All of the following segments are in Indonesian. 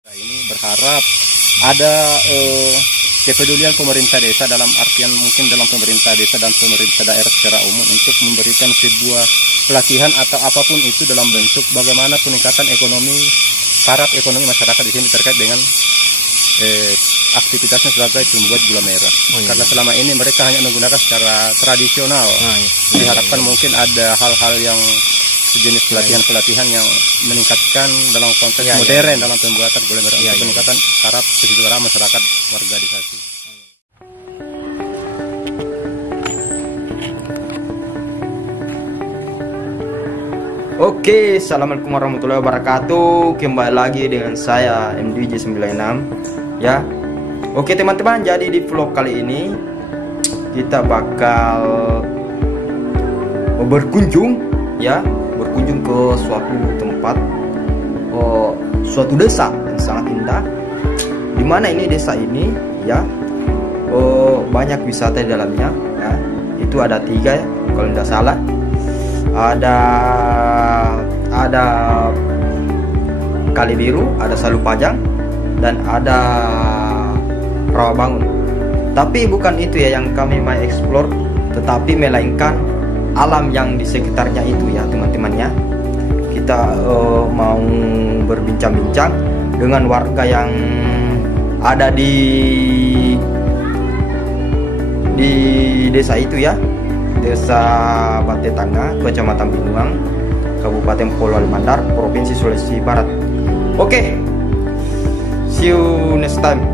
Ini berharap ada kepedulian pemerintah desa, dalam artian mungkin dalam pemerintah desa dan pemerintah daerah secara umum untuk memberikan sebuah pelatihan atau apapun itu dalam bentuk bagaimana peningkatan ekonomi, taraf ekonomi masyarakat di sini terkait dengan aktivitasnya sebagai pembuat gula merah. Karena selama ini mereka hanya menggunakan secara tradisional. Diharapkan mungkin ada hal-hal yang sejenis pelatihan-pelatihan yang meningkatkan dalam konteks modern dalam pembuatan gula merah untuk peningkatan taraf kesejahteraan masyarakat warga desa. Oke, assalamualaikum warahmatullahi wabarakatuh. Kembali lagi dengan saya MDJ96 ya. Oke teman-teman, jadi di vlog kali ini kita bakal berkunjung ke suatu tempat, suatu desa yang sangat indah. Dimana ini desa ini ya, banyak wisata di dalamnya ya. Itu ada 3 ya, kalau tidak salah. Ada Kali Biru, ada Salupajang, dan ada Rawabangun. Tapi bukan itu ya yang kami mau explore, tetapi melainkan alam yang di sekitarnya itu ya teman-teman ya. Kita mau berbincang-bincang dengan warga yang ada di desa itu ya. Desa Batetanga, Kecamatan Binuang, Kabupaten Polewali Mandar, Provinsi Sulawesi Barat. Oke, see you next time.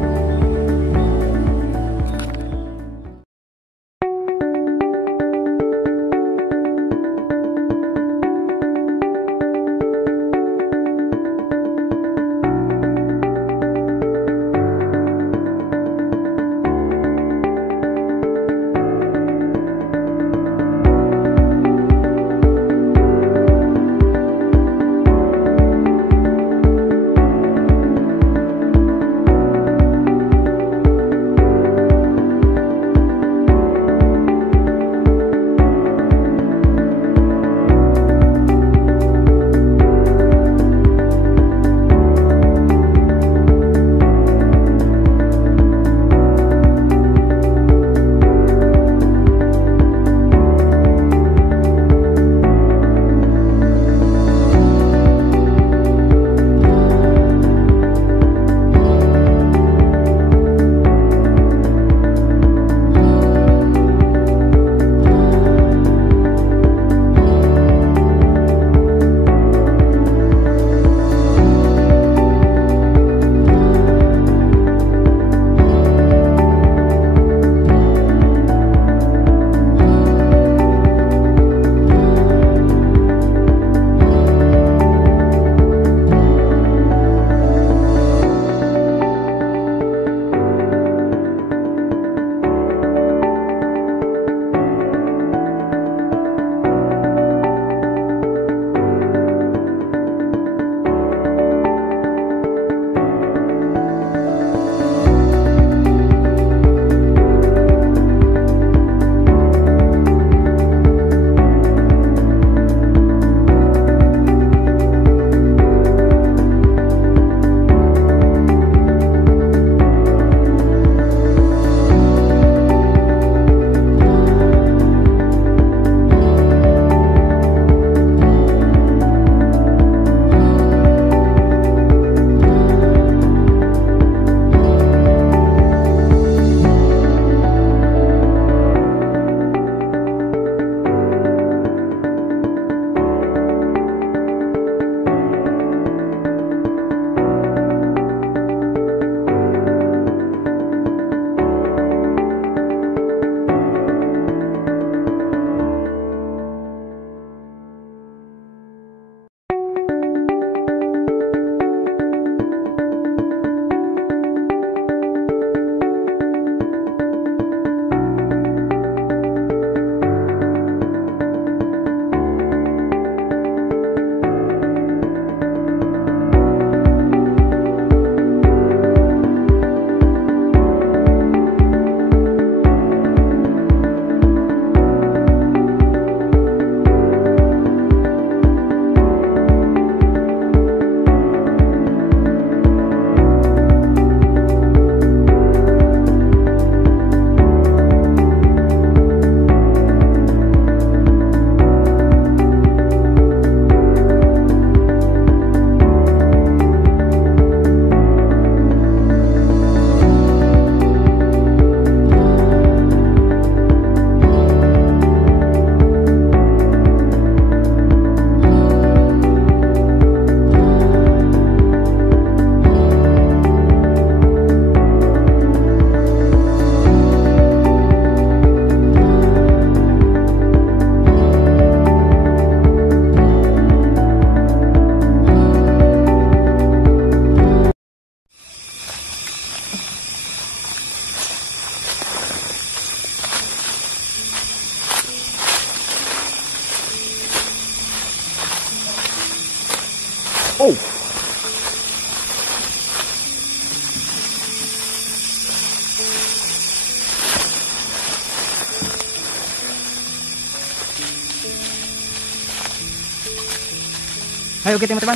Ayo oke teman-teman.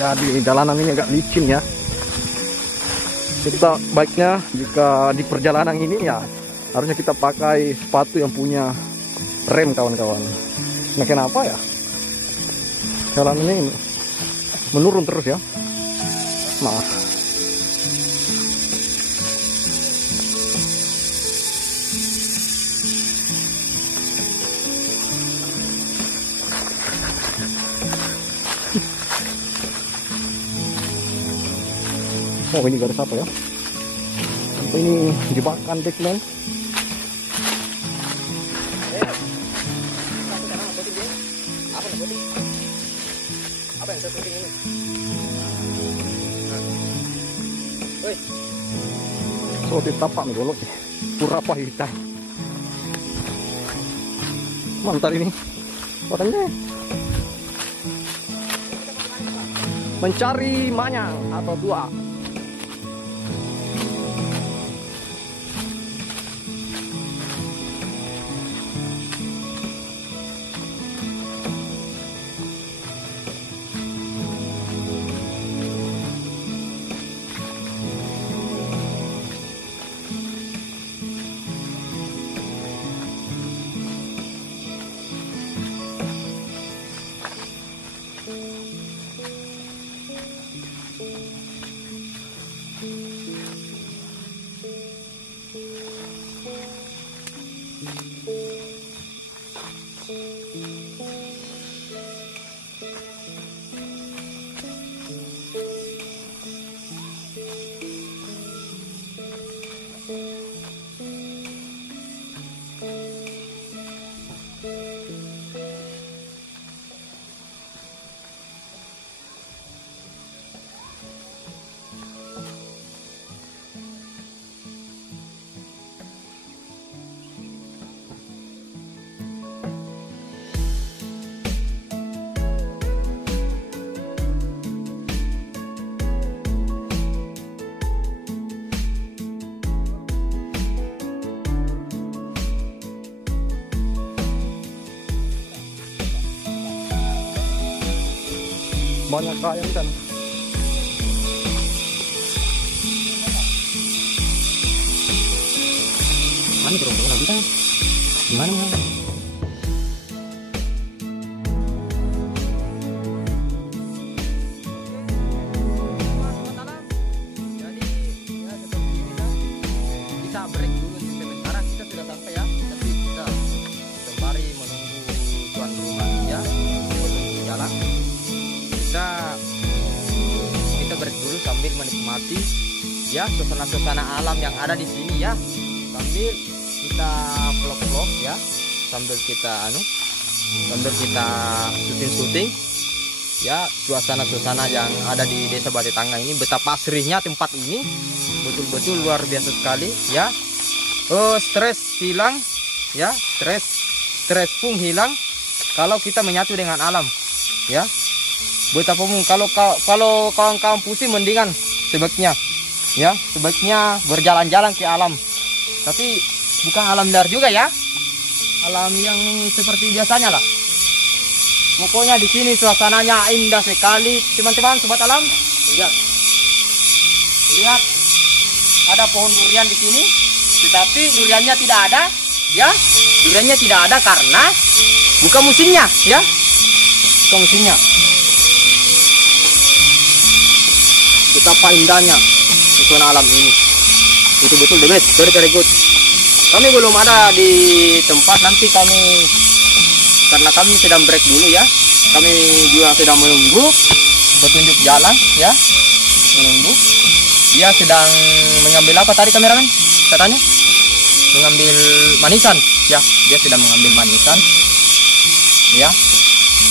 Jadi jalanan ini agak licin ya. Kita baiknya jika di perjalanan ini ya harusnya kita pakai sepatu yang punya rem kawan-kawan. Nah kenapa ya? Jalan ini menurun terus ya. Maaf. Oh ini garis apa ya? Ini jebakan Deklan. Apa yang terpenting ini? So ditapak nih golok. Pura pahitai. Mantap ini. Orangnya mencari manyang atau tua. Banyak kain kan. Mana gerobak lagi kan? Gimana mana? Jadi ya seperti ini kan. Kita break dulu sementara, kita sudah sampai ya. Tapi kita sembari menunggu tuan rumah ya untuk jalan. Kita break dulu sambil menikmati ya suasana alam yang ada di sini ya, sambil kita vlog ya, sambil kita syuting ya suasana yang ada di Desa Bate Tangga ini. Betapa asrinya tempat ini, betul-betul luar biasa sekali ya. Stres hilang ya, stres pun hilang kalau kita menyatu dengan alam ya. Betapa kalau kawan-kawan pusing, mendingan sebaiknya berjalan-jalan ke alam, tapi bukan alam liar juga ya, alam yang seperti biasanya lah. Pokoknya di sini suasananya indah sekali teman-teman, sobat alam. Lihat ada pohon durian di sini, tetapi duriannya tidak ada ya. Duriannya tidak ada karena bukan musimnya ya, bukan musimnya. Betapa indahnya suasana alam ini, betul-betul the best, very good. Kami belum ada di tempat, nanti karena kami sedang break dulu ya, kami juga sedang menunggu petunjuk jalan ya, menunggu. Dia sedang mengambil apa tadi kameramen katanya? Mengambil manisan ya, dia sedang mengambil manisan ya.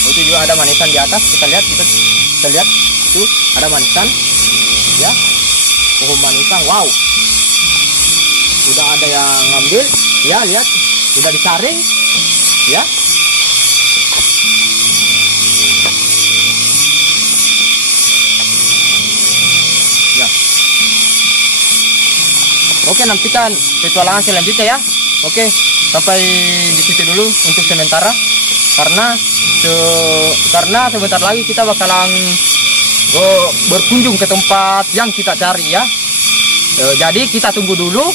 Itu juga ada manisan di atas, kita lihat itu ada manisan ya, pohon manisan. Wow, sudah ada yang ngambil ya, lihat sudah disaring ya. Oke, nantikan petualangan selanjutnya ya. Oke, sampai di situ dulu untuk sementara, karena sebentar lagi kita bakalan berkunjung ke tempat yang kita cari ya. Jadi kita tunggu dulu,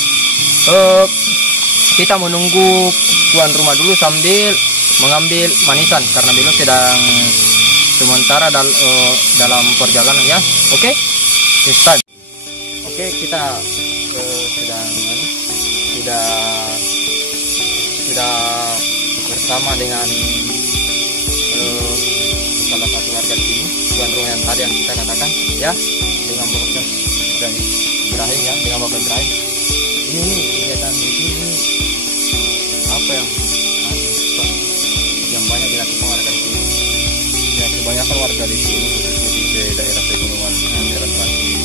kita menunggu tuan rumah dulu sambil mengambil manisan karena beliau sedang sementara dalam perjalanan ya. Oke, start. Oke, kita sudah bersama dengan salah satu warga di sini, tuan rumah yang tadi yang kita katakan ya, dengan Bapak Ibrahim ya, dengan Bapak Ibrahim. Ini kegiatan di sini apa yang banyak dilakukan warga di sini? Ya, kebanyakan warga di sini khususnya di daerah pegunungan daerah Banti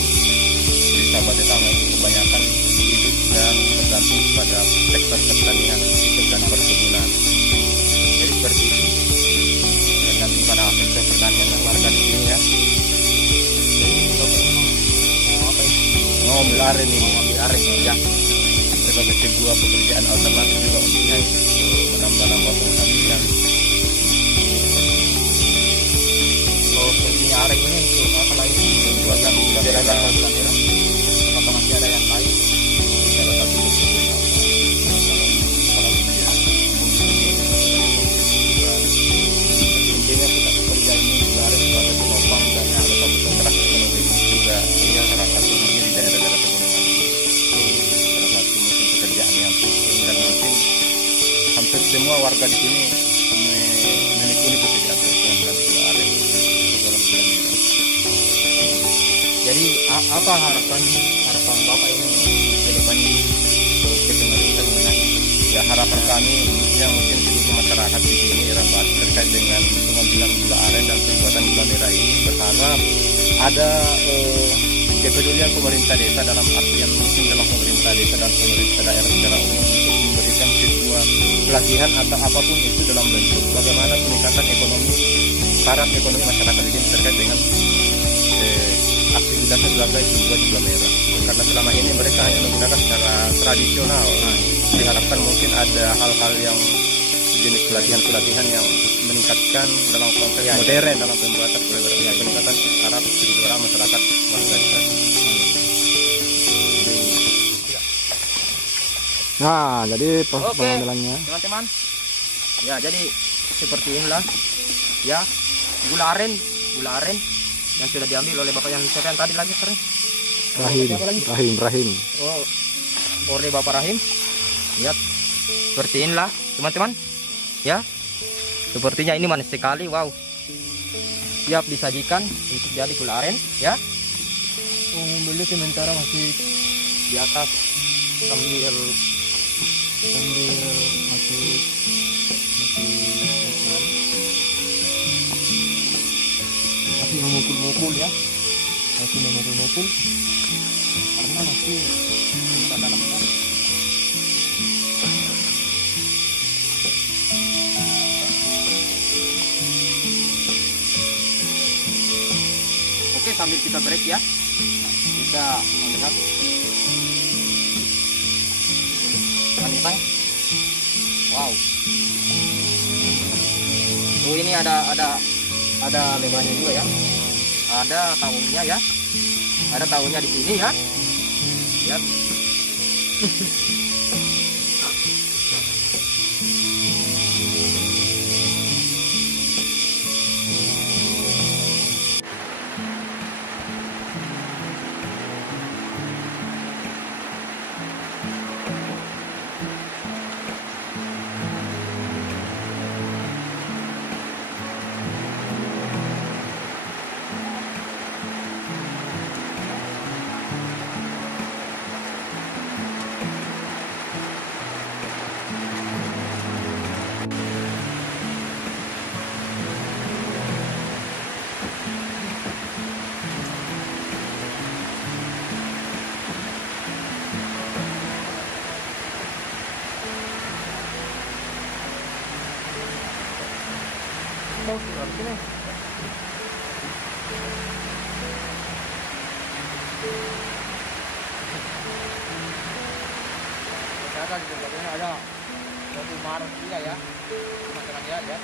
di Sabah Tetangga itu kebanyakan hidup dan bergantung pada sektor pertanian dan perkebunan. Jadi seperti itu, bergantung pada sektor pertanian dan warga di sini ya. Ngambil aren ya, sebagai sebuah pekerjaan alternatif juga untuknya menambah penghasilan. Sepertinya aren ini untuk apa lagi? Buatan gula merah. Apakah masih ada yang lain? Salah satu bentuknya intinya kita bekerja ini harus pada penopang dan yang ada penggerak ekonomi juga ya masyarakat umumnya di daerah-daerah pegunungan. Salah satu mungkin pekerjaan yang penting dan mungkin hampir semua warga di sini menekuni pekerjaan gula aren dalam bulan ini. Jadi apa harapan Bapak ini ke depannya ke pemerintah mengenai? Ya, harapan kami yang mungkin seluruh masyarakat di sini terkait dengan pengambilan gula aren dan pembuatan gula merah ini berharap ada kepedulian pemerintah desa dalam artian mungkin dalam pemerintah desa dan pemerintah daerah secara umum untuk memberikan sebuah pelatihan atau apapun itu dalam bentuk bagaimana peningkatan ekonomi taraf ekonomi masyarakat ini terkait dengan aktivitas sebagai pembuat gula merah. Karena selama ini mereka hanya menggunakan secara tradisional. Diharapkan mungkin ada hal-hal yang jenis pelatihan yang meningkatkan dalam konteks modern dalam pembuatan gula merah, peningkatan taraf kehidupan masyarakat warga desa. Nah, jadi proses Oke, pengambilannya. teman-teman. Ya, jadi seperti inilah ya gula aren yang sudah diambil oleh Bapak yang siapa yang tadi lagi sering? Rahim. Oh, oleh Bapak Rahim. Lihat, seperti inilah teman-teman. Ya, sepertinya ini manis sekali. Wow, siap disajikan untuk jadi gula aren. Ya, beli sementara masih di atas sambil masih memukul-mukul ya, karena masih kita dalamnya. Oke, sambil kita break ya, kita melihat manisan. Wow. Oh, ini ada lebarnya juga ya. Ada tahunnya ya. Ada tahunnya di sini ya. Lihat. ternyata di tempat ini ada suatu marah juga ya. Teman-teman ya, lihat.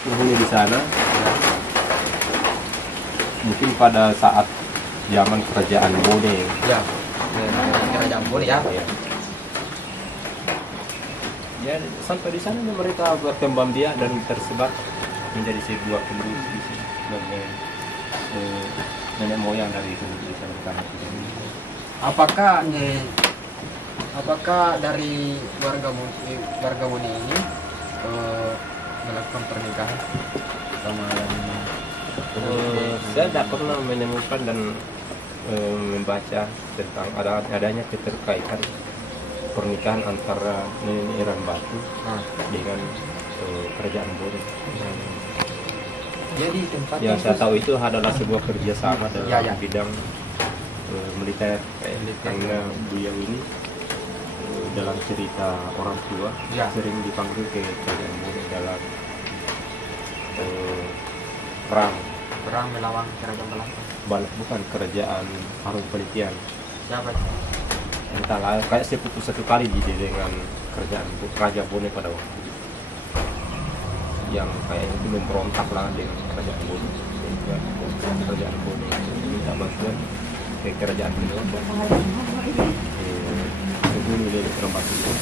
Penghuni di sana mungkin pada saat zaman kerajaan Bone. Ya, kerajaan boleh ya. Ya, sampai di sana mereka berkembang biak dan tersebar menjadi sebuah penduduk di sini sebagai nenek moyang dari penduduk desa mereka. Apakah dari warga Bone ini melakukan pernikahan sama yang Saya tidak pernah menemukan dan membaca tentang adanya keterkaitan pernikahan antara nenek Iran Batu dengan kerajaan Bone. jadi tempat Yang saya tahu itu adalah sebuah kerjasama dalam bidang militer. Karena beliau ini dalam cerita orang tua sering dipanggil ke kerajaan Bone dalam perang melawan kerajaan Belanda. Bukan kerajaan Parung Pelitian. Siapa? Entahlah, kayak sepupu satu kali dengan kerajaan Raja Bone pada waktu itu. Yang kayaknya itu memberontak lah dengan kerajaan Bone. Sehingga kerajaan Bone minta bantuan ke kerajaan beliau. Membunuh dari Iran Batu itu.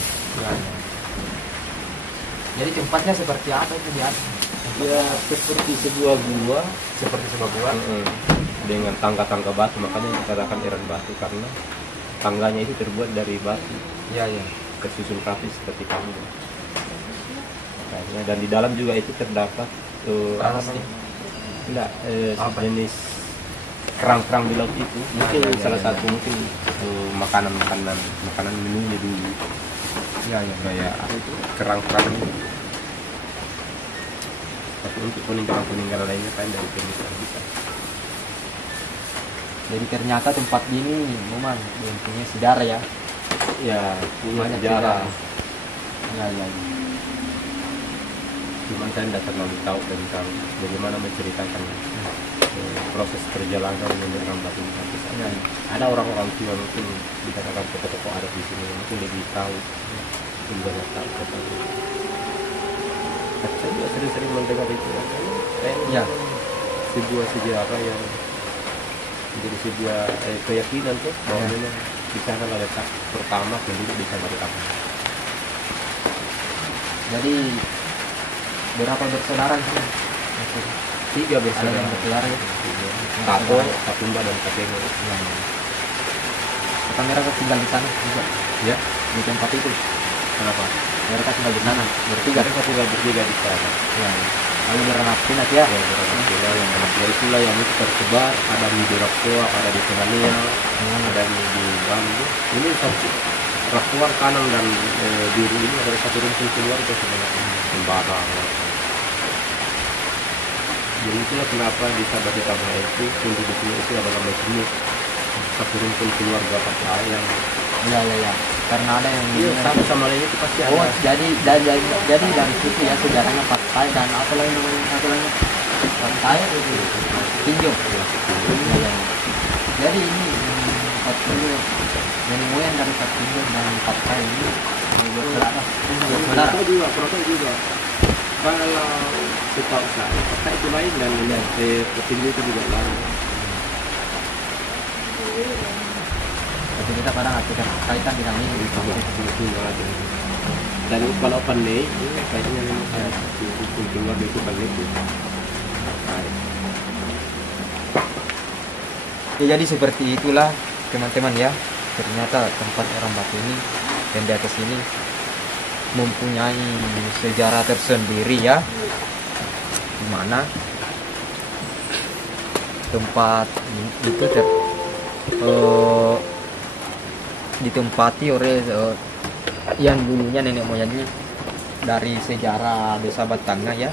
Jadi tempatnya seperti apa itu di atas? Ya seperti sebuah gua. Dengan tangga-tangga batu, makanya dikatakan Iran Batu karena tangganya itu terbuat dari batu. Iya. Kesusun rapi seperti kamu. Makanya, dan di dalam juga itu terdapat jenis kerang-kerang di laut itu. Mungkin salah satu mungkin makanan menunya dulu. Kayak apa itu? Kerang-kerang itu. Tapi untuk peninggalan lainnya kan dari peninggalan bisa. Jadi ternyata tempat ini memang punya sejarah ya. Ya, punya Banyak sejarah. Ya. Cuman saya tidak terlalu tahu tentang bagaimana menceritakan proses perjalanan menuju Iran Batu ini sampai sana. Ada orang-orang tua mungkin dikatakan tokoh-tokoh adat di sini mungkin lebih tahu, lebih banyak tahu tentang itu. Saya juga sering-sering mendengar itu. Kayaknya sebuah sejarah yang menjadi sebuah keyakinan tuh bahwa memang di sana lah letak pertama penduduk di Balikpapan. Jadi berapa bersaudara sih? 3 bersaudara. Ya. Tako, Katumba dan Katengo. Mereka tinggal di sana juga. Ya, Di tempat itu. kenapa? Mereka tinggal di sana. Bertiga di sana. Lalu berenang pinat ya. Ya, Beranapila yang dari pula yang itu tersebar, ada di Dorakoa, ada di Penania, ada di Bambu. Ini satu Rakuan Kanang dan Biru ini adalah satu rumpun keluarga sebenarnya. Sembarang. Jadi itulah kenapa di Sabah Utama itu penduduknya itu adalah majemuk, satu rumpun keluarga Pakai yang Ya. Karena ada yang satu sama lain itu pasti ada. Oh, jadi dari situ ya sejarahnya Pakai dan apa lagi Pakai tinjau. Ya. Jadi ini Patinjau nenek moyang dari Patinjau dan Pakai ini bersaudara. Proses juga. Kalau setahu saya, Pakai itu lain dan Petinju itu juga lain. Tapi kita kadang ada kaitan dengan ini. Dan kalau pandai, kayaknya memang ada hukum keluarga itu pandai itu. Ya, jadi seperti itulah teman-teman ya. Ternyata tempat Iran Batu ini dan di atas ini mempunyai sejarah tersendiri ya. Dimana tempat itu ditempati oleh yang dulunya nenek moyangnya dari sejarah desa Batanga ya.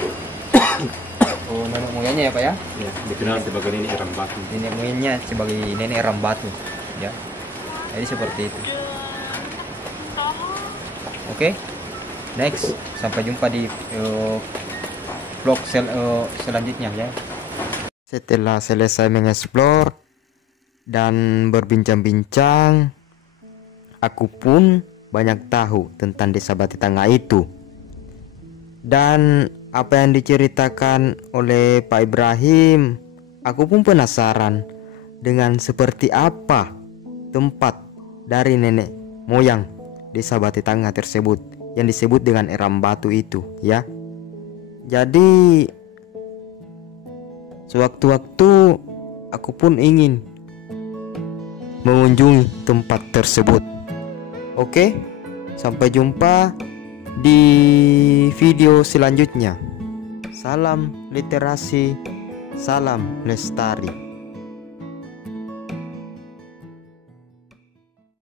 Oh, nenek moyangnya ya Pak ya? Ya, dikenal sebagai nenek Eram Batu. Nenek moyangnya sebagai nenek Eram Batu, ya. Jadi seperti itu. Oke, next, sampai jumpa di vlog selanjutnya ya. Setelah selesai mengeksplor dan berbincang-bincang, aku pun banyak tahu tentang desa Batu Tangga itu. Dan apa yang diceritakan oleh Pak Ibrahim, aku pun penasaran dengan seperti apa tempat dari nenek moyang desa Batu Tangga tersebut yang disebut dengan Eram Batu itu, ya. Jadi sewaktu-waktu aku pun ingin mengunjungi tempat tersebut. Oke, sampai jumpa di video selanjutnya. Salam literasi, salam lestari.